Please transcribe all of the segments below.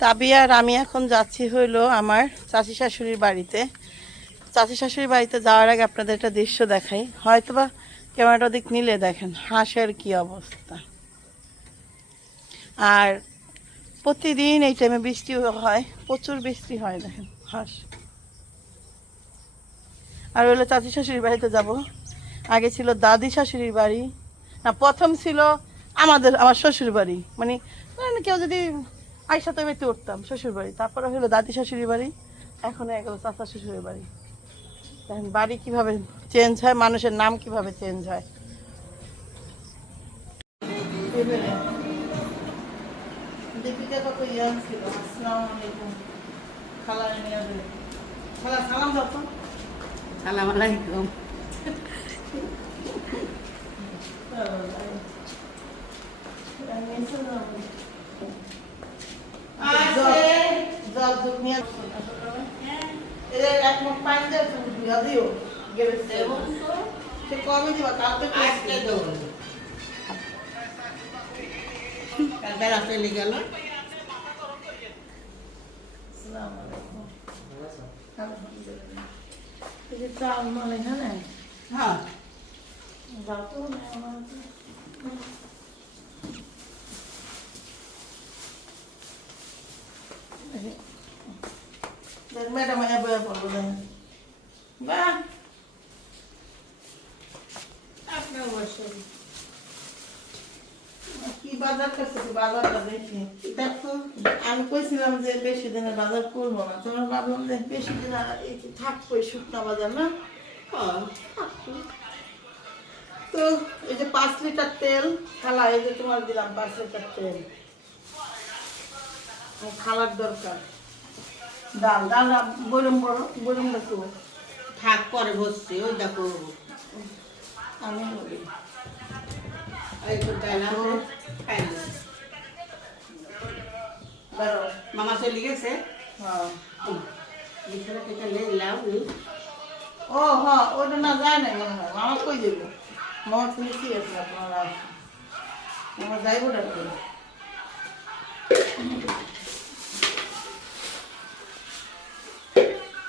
তাবি আর আমি এখন যাচ্ছি হইল আমার চাচি শাশুড়ির বাড়িতে। চাচি শাশুড়ির বাড়িতে যাওয়ার আগে আপনাদের একটা দৃশ্য দেখাই। হয়তোবা ক্যামেরাটা দিক নিলে দেখেন, হাঁসের কি অবস্থা। আর প্রতিদিন এই টাইমে বৃষ্টি হয়, প্রচুর বৃষ্টি হয় দেখেন, হাঁস। আর হলো চাচি শাশুড়ির বাড়িতে যাব। আগে ছিল দাদি শাশুড়ির বাড়ি, না প্রথম ছিল আমাদের, আমার শ্বশুর বাড়ি। মানে কেউ যদি আইসা তো বেঁচে উঠতাম শ্বশুর বাড়ি। তারপরে হলো দাদি শাশুড়ির বাড়ি এখন হয়ে গেল চাচা শ্বশুরের বাড়ি। দেখেন বাড়ি কীভাবে চেঞ্জ হয় মানুষের নাম কীভাবে চেঞ্জ হয়। দীপিকা কত ইয়াং ছিল আসসালামু আলাইকুম খালা নিয়ে আসবে। খালা সালাম দাও তো। সালাম আলাইকুম। সে কবে দিবা কালকে আজকে দৌড় কালকে রাতে লেগে গেল চাল মানে হ্যাঁ হ্যাঁ যাও তো আমার ম্যাডাম বয়া পড়ব বাহ আপনি বসে কি বাজার করছে তো বাজারটা দেখি দেখো কইছিলাম যে বেশি দিনের বাজার করব না। তোমার ভাবলাম যে বেশি দিন আর থাকব শুকনা বাজার না? তো এই যে পাঁচ লিটার তেল খালা এই যে তোমার দিলাম পাঁচ লিটার তেল। খালার দরকার। ডাল ডাল বরম বড় বরম দেখো থাক পরে বসছি ওই দেখো আমি এই তো তাই না না। দাঁড়াও মামা চলে গেছে ও হ্যাঁ ওটা না যায় না মনে হয় আমার কই দেব মামা তুমি কি আছে আপনারা আমার যাইব ডাক্তার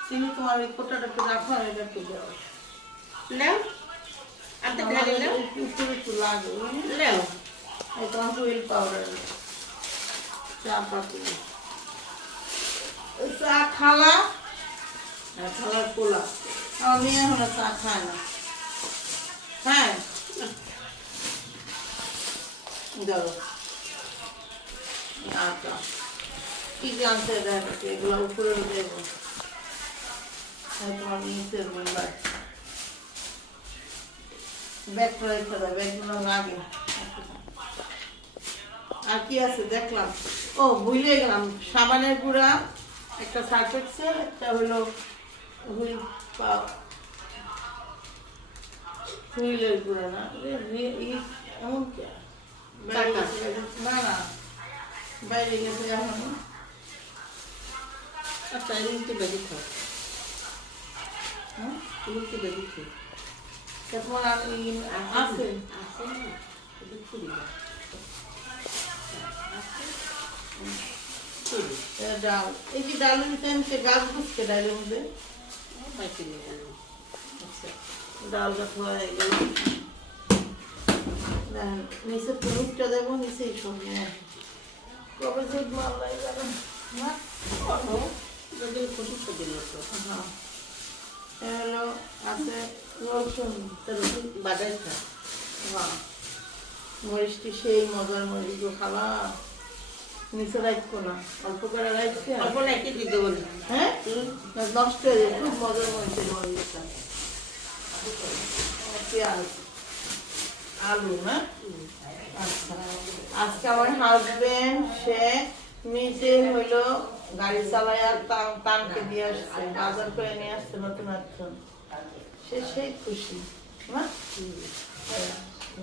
চিনি তোমার এই কোটাটা একটু রাখো আর এটা একটু দাও নাও আনতে আমার খালি নাও একটু একটু লাগে? নাও তোমার হুইল পাউডার চা পাতি চা খালা খালার পোলা আমার মেয়ে হলো চা খায় না খায় ধরো আচ্ছা কি জানতে দেখো এগুলো উপরে দেবো তোমার নিচের বলবার ব্যাগটা রেখে দাও ব্যাগগুলো লাগে আর কি আছে? দেখলাম। ও ভুলে গেলাম। সাবানের গুঁড়া একটা সার্ফেক্সেল একটা হলো হুইল হুইলের গুঁড়া না? এমন কি? বাইরে গেছে, না না। বাইরে গেছে এখন। আচ্ছা রুটি বেজি খাও হ্যাঁ রুটি বেজি খাও তারপর ই- আছে। আছে? না ডাল এই যে ডালের ভিতরে আমি সে গাছ ডালের মধ্যে আচ্ছা হয়ে গেল নিচে পুরুষটা দেবো নিচেই কবে যদি খুশি হ্যাঁ হলো আছে রসুন হ্যাঁ মরিচটি সেই মজার মরিচ খালা নিচে রাখব না। অল্প করে না হ্যাঁ? নষ্ট হয়ে যায় খুব মজার মরিচের মরিচটা পেঁয়াজ আলু? আচ্ছা। আজকে আমার হাজবেন্ড সে নিজে হইল গাড়ি চালায় আর তা- দিয়ে আসছে বাজার করে নিয়ে আসছে নতুন একজন। সে সেই খুশি হ্যাঁ,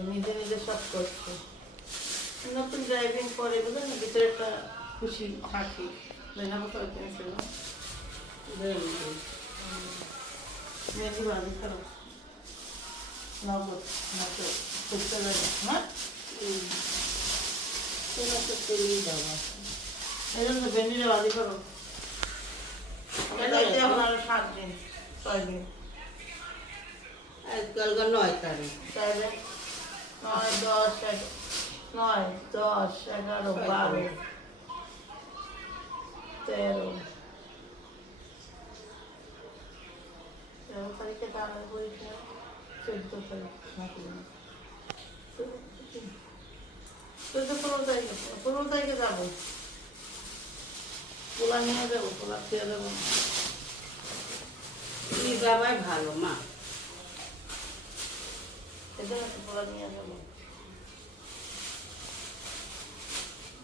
নিজে নিজে সব করছে। নতুন ড্রাইভিং করে বুঝলেন ভিতরে একটা খুশি থাকি। লেখাপড়া করে কিনেছিল মেহেদি বাজি করো নগদ। নগদ। করতে পারে তোরা তো তেলই দাও এই জন্য ভেন্ডিরে বাজি করো সাত দিন ছয় দিন। আজকালকার নয় তারিখ। তাহলে নয় দশ নয় দশ এগারো বারো তেরো। তেরো তারিখে তাহলে পরীক্ষা চোদ্দ তারিখ চোদ্দ পনেরো তারিখে পনেরো তারিখে যাব। পোলা নিয়ে যাব পোলা খেয়ে দেবো এই বাবাই ভালো মা। এদের পোলা নিয়ে যাব ভালো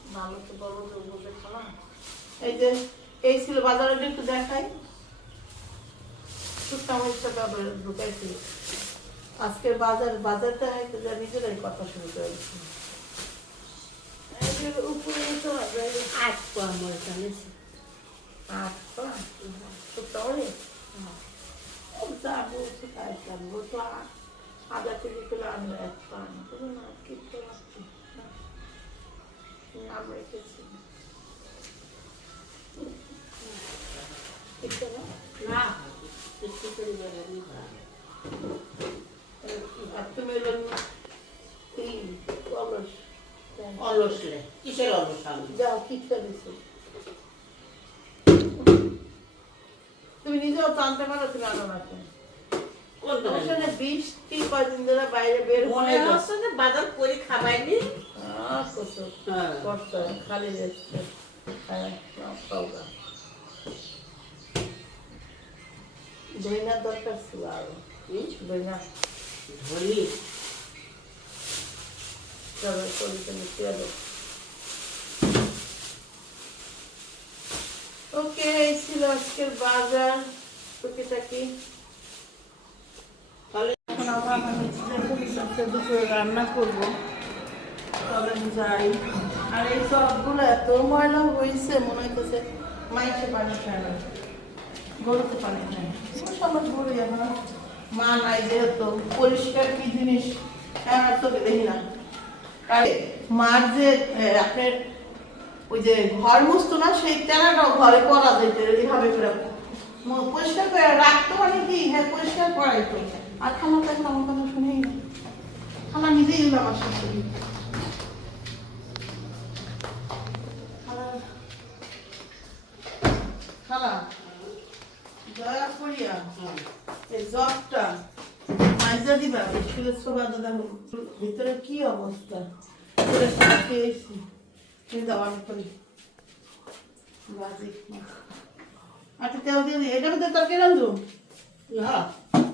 তো বড় লোক বসে খাওয়া এই বাজারে, বাজারটা হয়তো নিজেরাই কথা শুরু করেছি উপরে তো আজ তো আমার এখানে আটটা শুকনা মরিচ? ও যাব কোথায় যাব তো আ- আধা কেজি করে আনলে একটা আনব। না, কি তো রাখছি কয়দিন ধরে বাইরে বের হয়ে হচ্ছে যে বাজার করে খাবাইনি। হ্যাঁ। হয়, খালি যাচ্ছে হ্যাঁ। দরকার ছিল আরও। দইনা। ধনী। চলো শরীরটা নিতে হবে ওকে এই ছিল আজকের বাজার। টুকিটাকি। মা নাই যেহেতু পরিষ্কার কি জিনিস তোকে দেখি না মার যে আপনার ওই যে ঘর মুছতো না সেই তেনাটাও ঘরে করা যেত এইভাবে করে পরিষ্কার করে রাখতো মানে কি? হ্যাঁ পরিষ্কার করাই তো। আর খালা তো এখন আমার কথা শুনেই না। খালা নিজেই এলো আমার সাথে খালা খালা দয়া করিয়া এই জবটা মাইজা দিবা স্কুলের সোফা দাদা ভিতরে কি অবস্থা? ভিতরে সাথে এসি তুমি আমি করি। বাজি আচ্ছা তেল দিয়ে দিই এটার তরকারি রান্ধু হ্যাঁ।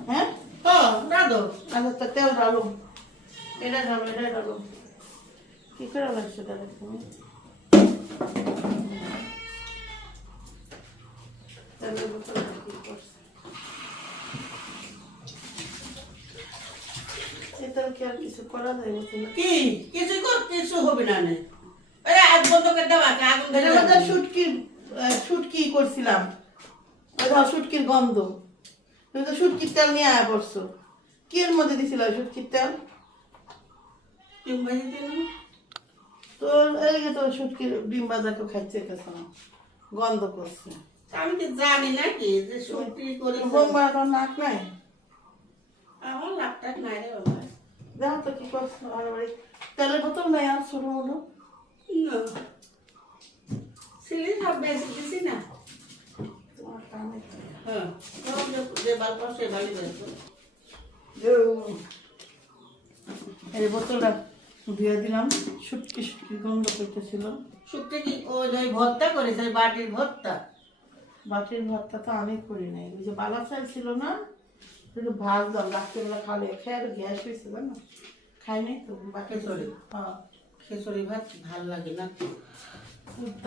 হ্যাঁ? হ্যাঁ রাধো আচ্ছা তেল ঢালো। এটা ঢালো এটা ঢালো। কি করে লাগছে এটা দেখো তেলের বোতলে কি করছে? এটার কি আর কিছু করা যায় কি? কিছু কর কিছু হবে না নে। আরে আগ বন্ধ করে দাও আগে আগুন ধরে এটার শুটকির শুটকি করছিলাম। শুটকির গন্ধ। তুমি তো সুটকির তেল নিয়ে আয়া পড়ছো। কি এর মধ্যে দিছিল সুটকির তেল? ডিম ভাজি দিন তো এই যে তো শুটকির ডিম ভাজা কেউ খাইছে না। গন্ধ করছে। আমি তো জানি না কি যে শুটি করে নাক নাই? আমার নাই রে বাবা। দেখো তো কি করছে আমার বাড়ি। তেলের বোতল নাই আর ছোট না। বেশি দিছি না। হ্যাঁ। যে- যে বাল্প সে বালি এই বোতলটা ধুয়ে দিলাম। শুটকি শুটকি গন্ধ করতেছিল। শুক্তে কি? ও যে ভর্তা করেছে ওই বাটির ভর্তা? বাটির ভর্তা তো আমি করি নাই। ওই যে বালা চাল ছিল না একটু ভাত দাম রাত্রিবেলা খালে। খেয়ে আর গ্যাস হয়েছে জানো খাই নাই তো বাকি খিচুড়ি? হ্যাঁ। খেসরি ভাত ভালো লাগে না।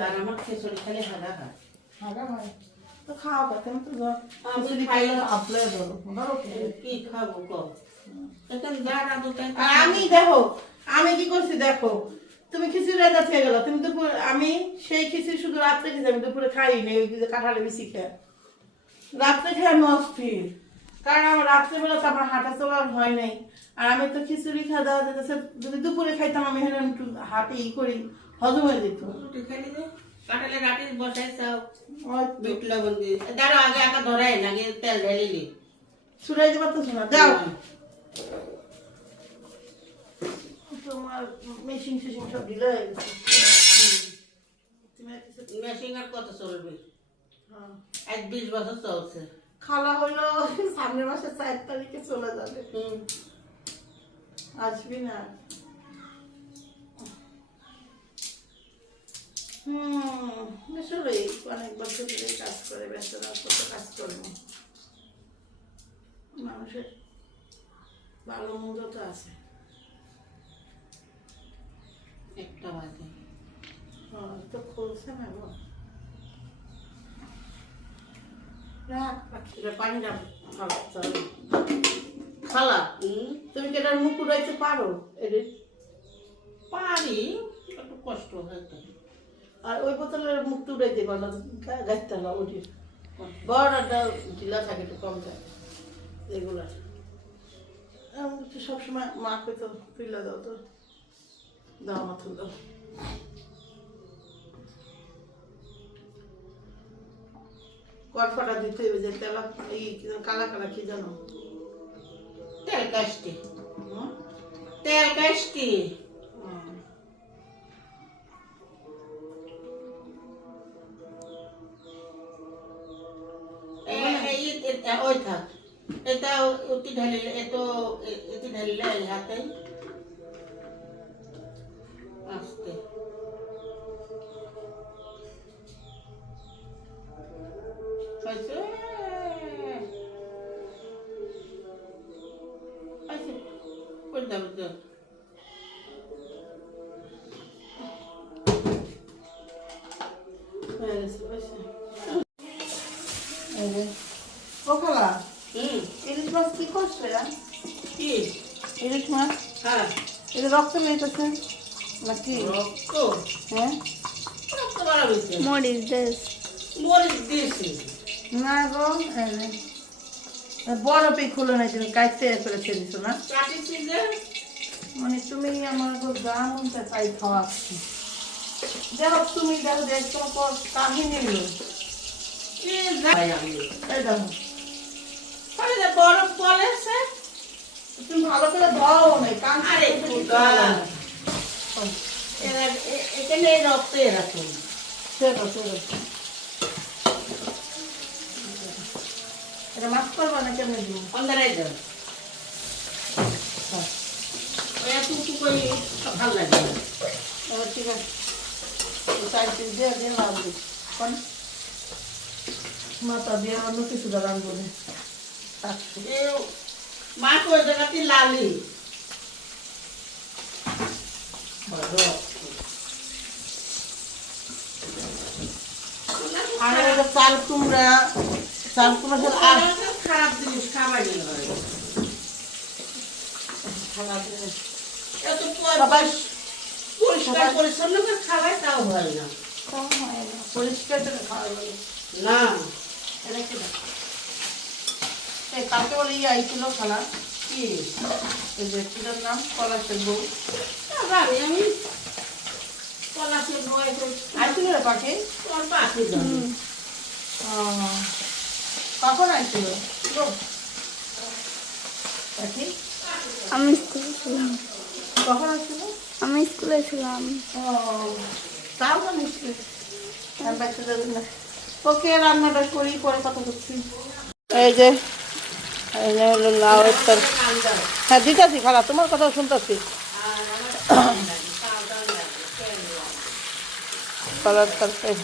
আর আমার খেসরি খালি হাগা খায় হাগা হয়? তো খাওয়া আমি তো ধর আমি খিচুড়ি খাই খাইলে না। আপলে ধরো ধরো কি খাব আমি দেখো আমি কি করছি দেখো তুমি খিচুড়ি রান্না খেয়ে গেলো তুমি দুপুর আমি সেই খিচুড়ি শুধু রাত্রে খেয়েছি আমি দুপুরে খাইনি ওই যে কাঁঠালে বেশি খেয়ে। রাত্রে খেয়ে আমি অস্থির। কারণ আমার রাত্রেবেলা তো আমার হাঁটা চলা হয় নাই। আর আমি তো খিচুড়ি খাওয়া দাওয়া যেতেছে যদি দুপুরে খাইতাম আমি এখানে একটু হাতে ই করি হজম হয়ে যেত। কাঁঠালের আটি বসাইছাও ওই তো। বিট লবণ দিয়ে। দাঁড়া আগে একা ধরাই না আগে তেল ঢেলিলি ছুড়াই দিবা তো শোনা যাও তোমার মেশিন শেশিন সব ঢিলে হয়ে গেছে। মেশিন আর কত চলবে? হ্যাঁ। এক বিশ বছর চলছে। খালা হইল সামনের মাসে চার তারিখে চলে যাবে। হুম। আসবি না। হুম অনেক বছর ধরে কাজ করে কত কাজ করব। মানুষের ভালো মন্দ তো আছে। একটা বাজে হ্যাঁ, তো খুলছে না গো। রাখ পাখিরা পানি খালা তুমি কি এটার মুখ উড়াইতে পারো? পারি একটু কষ্ট হয়তো আর ওই বোতলের মুখ উড়াইতে পারল গাইতে হলো ওটির বড় একটা ঢিলা থাকে একটু কম থাকে এগুলা। সবসময় মাকে তো তুলে দাও তো দাও মা দাও। করফাটা দিতে হবে যে তেলা এই কালা কালা কি জানো তেল কাশটি? তেল কাশটি করে দাও দাও হয়ে গেছে, হয়েছে। এই যে। ও খালা হুম ইলিশ মাছ কি করছে এরা? কি ইলিশ মাছ হ্যাঁ এটা রক্ত বেরোতেছে নাকি রক্ত হ্যাঁ রক্ত বাড়া হয়েছে What is this? মরিচ দিয়েছি না গো এই যে। বরফই খুলে নাই তুমি কাটতে করে ছেড়েছো না? মানে তুমি আমার চায় তাই খাওয়াচ্ছি। দেখো তুমি দেখো যে কাহিনী বরফ বলেছে তুমি ভালো করে ধোও নাই কান আরে খুদা এখানে রক্ত এরকম সেরো সেরো এটা মাছ করব না কেমন দিব? অন্ধারাই দাও ওই এতটুকু করে ভালো লাগে। ঠিক আছে। পিস দিয়ে দিয়ে লাগবে কোন? মাথা দিয়ে অন্য কিছু দাঁড়ান বলে মা কই জায়গাতে লালি? আর চাল কুমড়া খারাপ জিনিস খাবার সবাই পরিষ্কার পরিচ্ছন্ন করে খাবার তাও হয় না। পরিষ্কার করে খাওয়া না রেখে দাও এই কালকে বলে ইয়ে আইছিল খালা। কি? যে কিটার নাম? পলাশের বউ। আমি পলাশে বয় আইছিল। রে পাখি? তোর পাখি ও, কখন পাখি আমি স্কুলে ছিলাম। কখন আইছিল আমি স্কুলে ছিলাম। ও তাও তো নিশ্চয়ই। ওকে রান্নাটা করি পরে কথা করছি এই যে এই যে হলো লাউয়ের তরকারি হ্যাঁ দিতেছি খালা তোমার কথা শুনতেছি। কলার তরকারি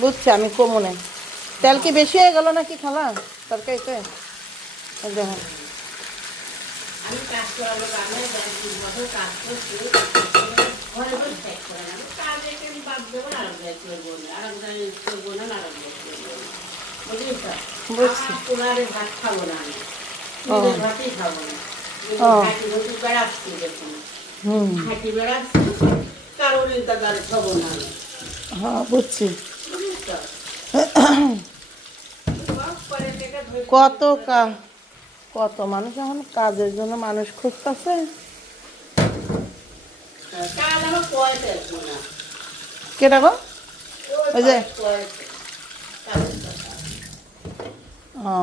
বুঝছি আমি কমু নেই। তেল কি বেশি হয়ে গেল নাকি খালা? তরকারিতে? দেখুন। হ্যাঁ বুঝছি। কত কত মানুষ এখন কাজের জন্য মানুষ খুঁজতেছে? কেটা গো? ওই যে। ও।